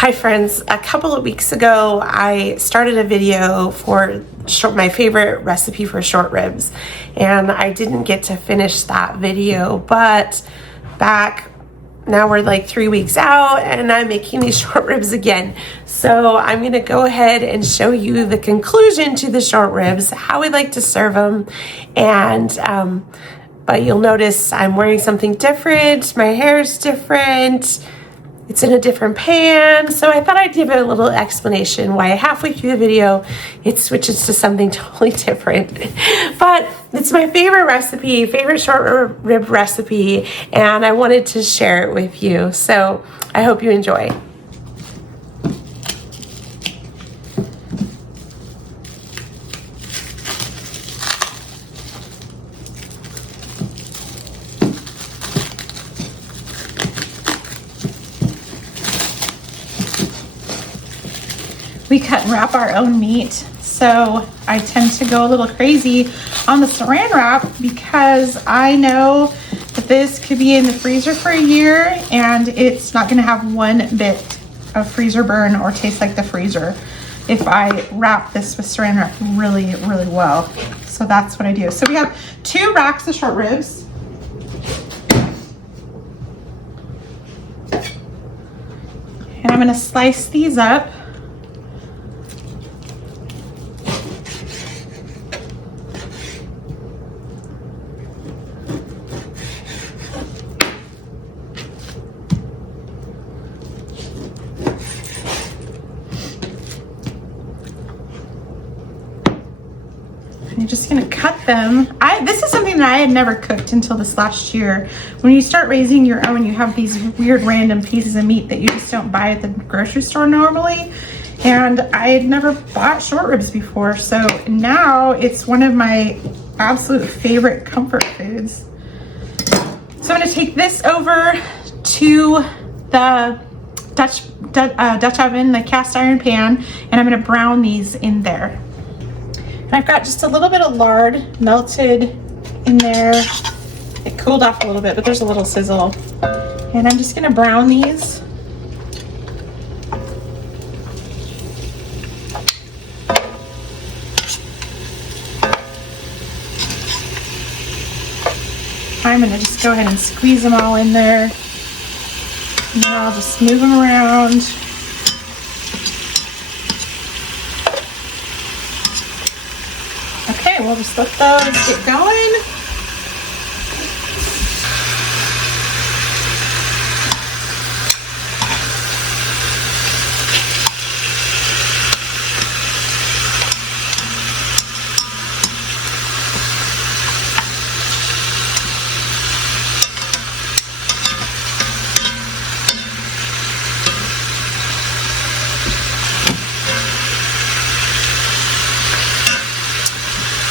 Hi friends, a couple of weeks ago I started a video for my favorite recipe for short ribs, and I didn't get to finish that video, but now we're like 3 weeks out and I'm making these short ribs again. So I'm gonna go ahead and show you the conclusion to the short ribs, how we like to serve them, and but you'll notice I'm wearing something different, my hair's different, it's in a different pan, so I thought I'd give it a little explanation why halfway through the video it switches to something totally different. But it's my favorite recipe, favorite short rib recipe, and I wanted to share it with you. So I hope you enjoy. We cut and wrap our own meat, so I tend to go a little crazy on the saran wrap because I know that this could be in the freezer for a year and it's not gonna have one bit of freezer burn or taste like the freezer if I wrap this with saran wrap really, really well. So that's what I do. So we have 2 racks of short ribs. And I'm gonna slice these up. You're just gonna cut them. This is something that I had never cooked until this last year. When you start raising your own, you have these weird random pieces of meat that you just don't buy at the grocery store normally. And I had never bought short ribs before, so now it's one of my absolute favorite comfort foods. So I'm gonna take this over to the Dutch oven, the cast iron pan, and I'm gonna brown these in there. And I've got just a little bit of lard melted in there. It cooled off a little bit, but there's a little sizzle. And I'm just gonna brown these. I'm gonna just go ahead and squeeze them all in there. And then I'll just move them around. Okay, we'll just let those get going.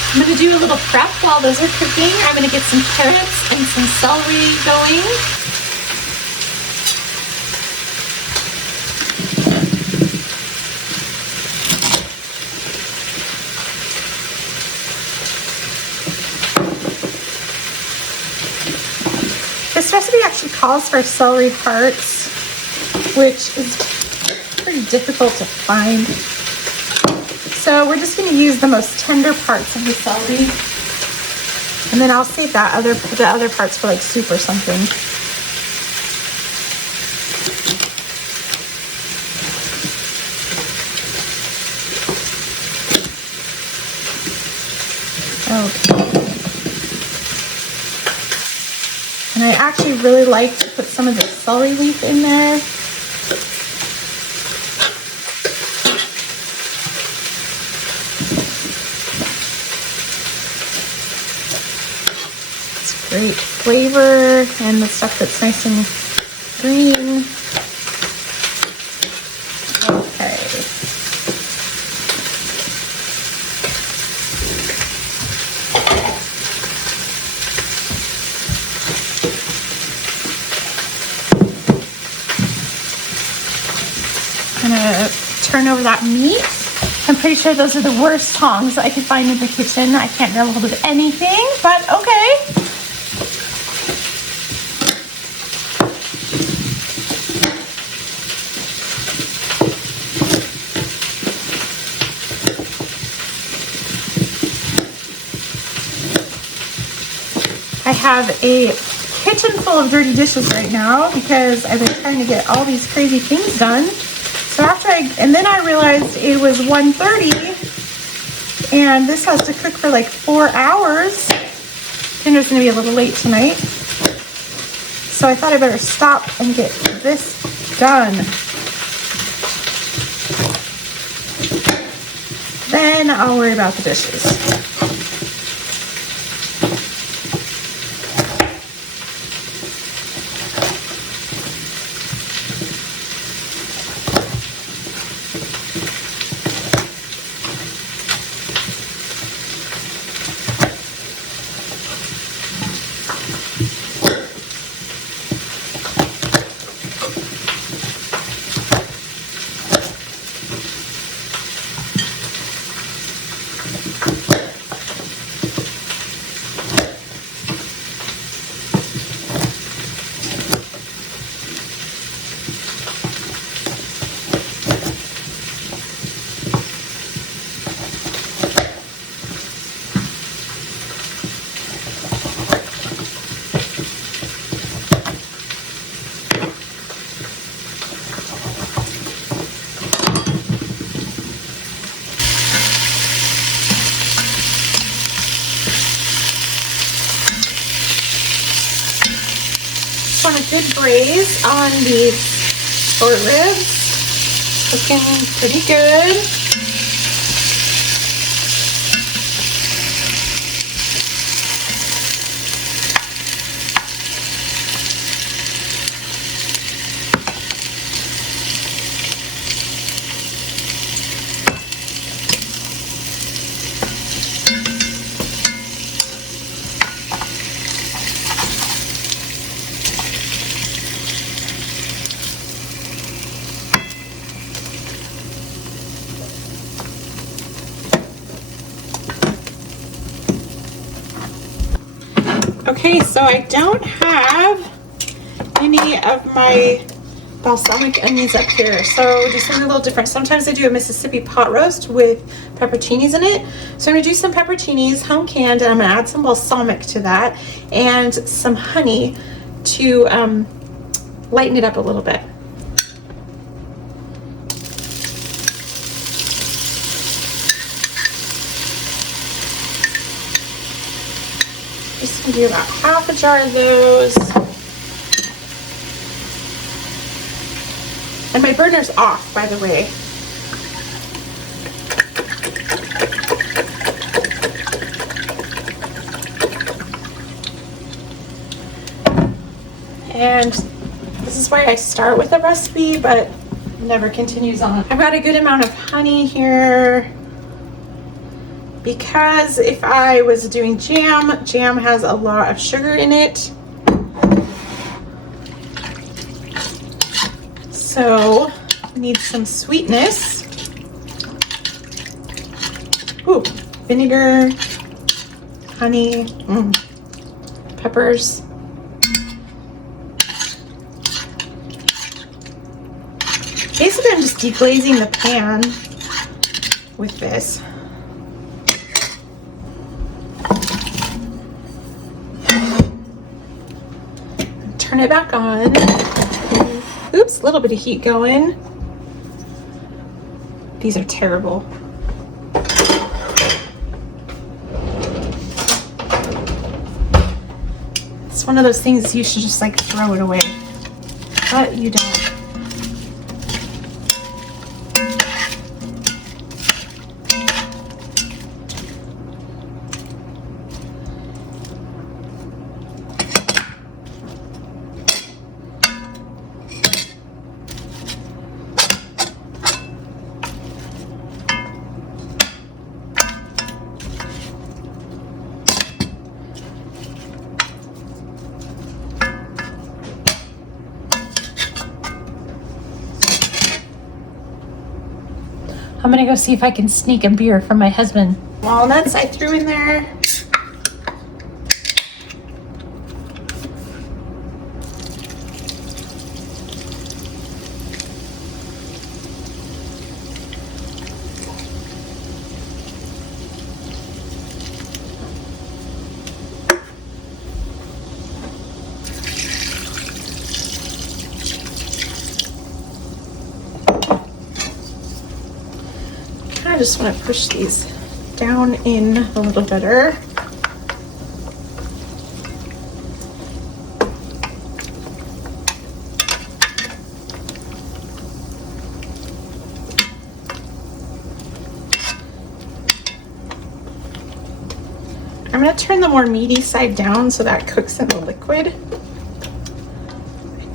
I'm going to do a little prep while those are cooking. I'm going to get some carrots and some celery going. This recipe actually calls for celery hearts, which is pretty difficult to find. So we're just going to use the most tender parts of the celery, and then I'll save the other parts for like soup or something. Okay. And I actually really like to put some of the celery leaf in there. Great flavor, and the stuff that's nice and green. Okay. I'm gonna turn over that meat. I'm pretty sure those are the worst tongs I could find in the kitchen. I can't grab a hold of anything, but okay. have a kitchen full of dirty dishes right now because I've been trying to get all these crazy things done. So and then I realized it was 1:30 and this has to cook for like 4 hours. Dinner's gonna be a little late tonight. So I thought I better stop and get this done. Then I'll worry about the dishes. Want a good braise on these short ribs. Looking pretty good. Okay, so I don't have any of my balsamic onions up here, so do something a little different. Sometimes I do a Mississippi pot roast with pepperoncinis in it. So I'm gonna do some pepperoncinis, home canned, and I'm gonna add some balsamic to that and some honey to lighten it up a little bit. Just gonna do about half a jar of those. And my burner's off, by the way. And this is where I start with a recipe, but never continues on. I've got a good amount of honey here, because if I was doing jam, jam has a lot of sugar in it. So I need some sweetness. Ooh, vinegar, honey, peppers. Basically, I'm just deglazing the pan with this. Turn it back on. Oops, a little bit of heat going. These are terrible. It's one of those things you should just like throw it away, but you don't. I'm gonna go see if I can sneak a beer from my husband. Walnuts I threw in there. I just want to push these down in a little better. I'm going to turn the more meaty side down so that cooks in the liquid. I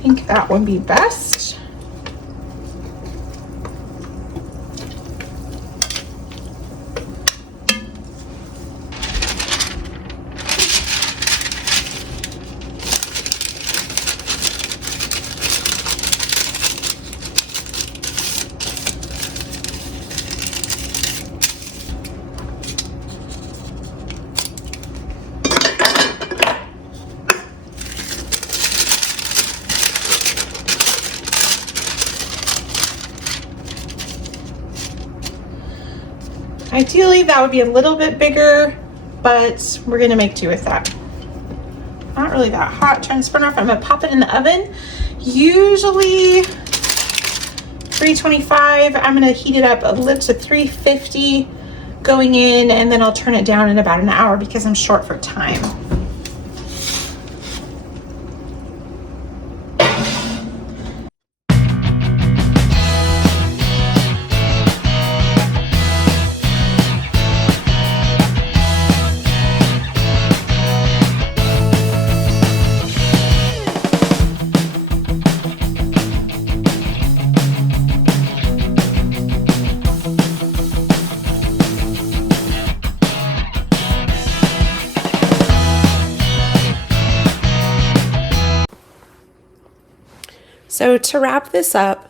think that would be best. Ideally, that would be a little bit bigger, but we're gonna make do with that. Not really that hot. Trying to spin off. I'm gonna pop it in the oven. Usually 325. I'm gonna heat it up a little to 350 going in, and then I'll turn it down in about an hour because I'm short for time. So to wrap this up,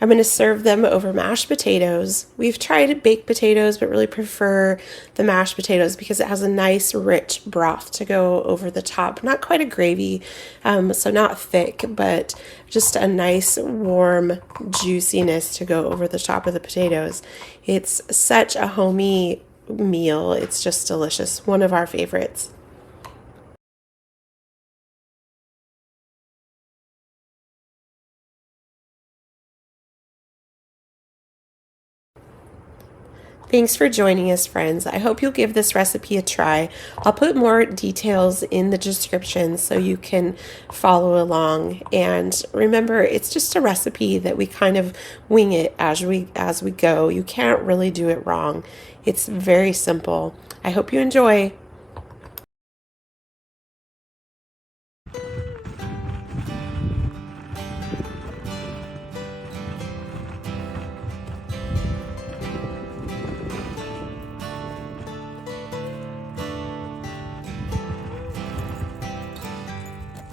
I'm going to serve them over mashed potatoes. We've tried baked potatoes, but really prefer the mashed potatoes because it has a nice rich broth to go over the top. Not quite a gravy, so not thick, but just a nice warm juiciness to go over the top of the potatoes. It's such a homey meal. It's just delicious. One of our favorites. Thanks for joining us, friends. I hope you'll give this recipe a try. I'll put more details in the description so you can follow along. And remember, it's just a recipe that we kind of wing it as we go. You can't really do it wrong. It's very simple. I hope you enjoy.